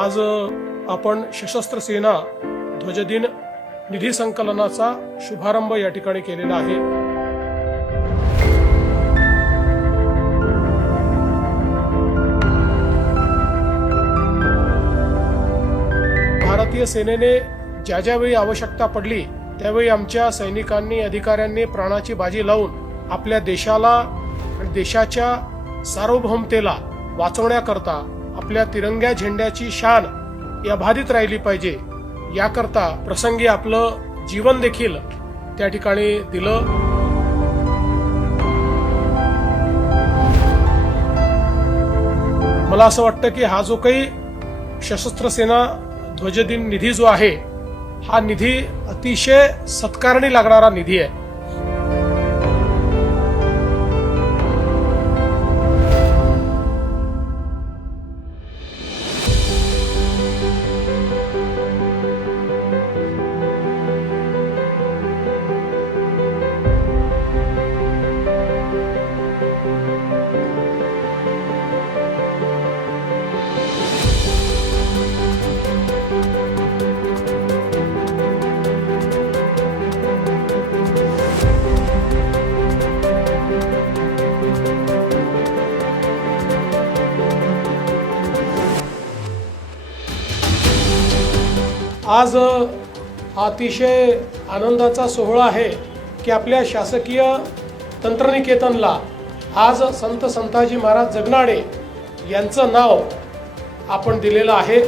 आज आपण सशस्त्र सेना ध्वजदिन निधी संकलनाचा शुभारंभ या ठिकाणी केलेला आहे. भारतीय सेनेने ज्या ज्यावेळी आवश्यकता पडली त्यावेळी आमच्या सैनिकांनी अधिकाऱ्यांनी प्राणाची बाजी लावून आपल्या देशाला आणि देशाच्या सार्वभौमतेला वाचवण्याकरता आपल्या तिरंग्या झेंड्याची शान या बाधित राहिली पाहिजे. याकरता प्रसंगी आपलं जीवन देखील त्या ठिकाणी दिलं. मला असं वाटतं की हा जो काही सशस्त्र सेना ध्वजदिन निधी जो आहे हा निधी अतिशय सत्कारणी लागणारा निधी आहे. आज अतिशय आनंदाचा सोहळा आहे की आपल्या शासकीय तंत्रनिकेतनला आज संत संताजी महाराज जगनाडे यांचं नाव आपण दिलेलं आहे.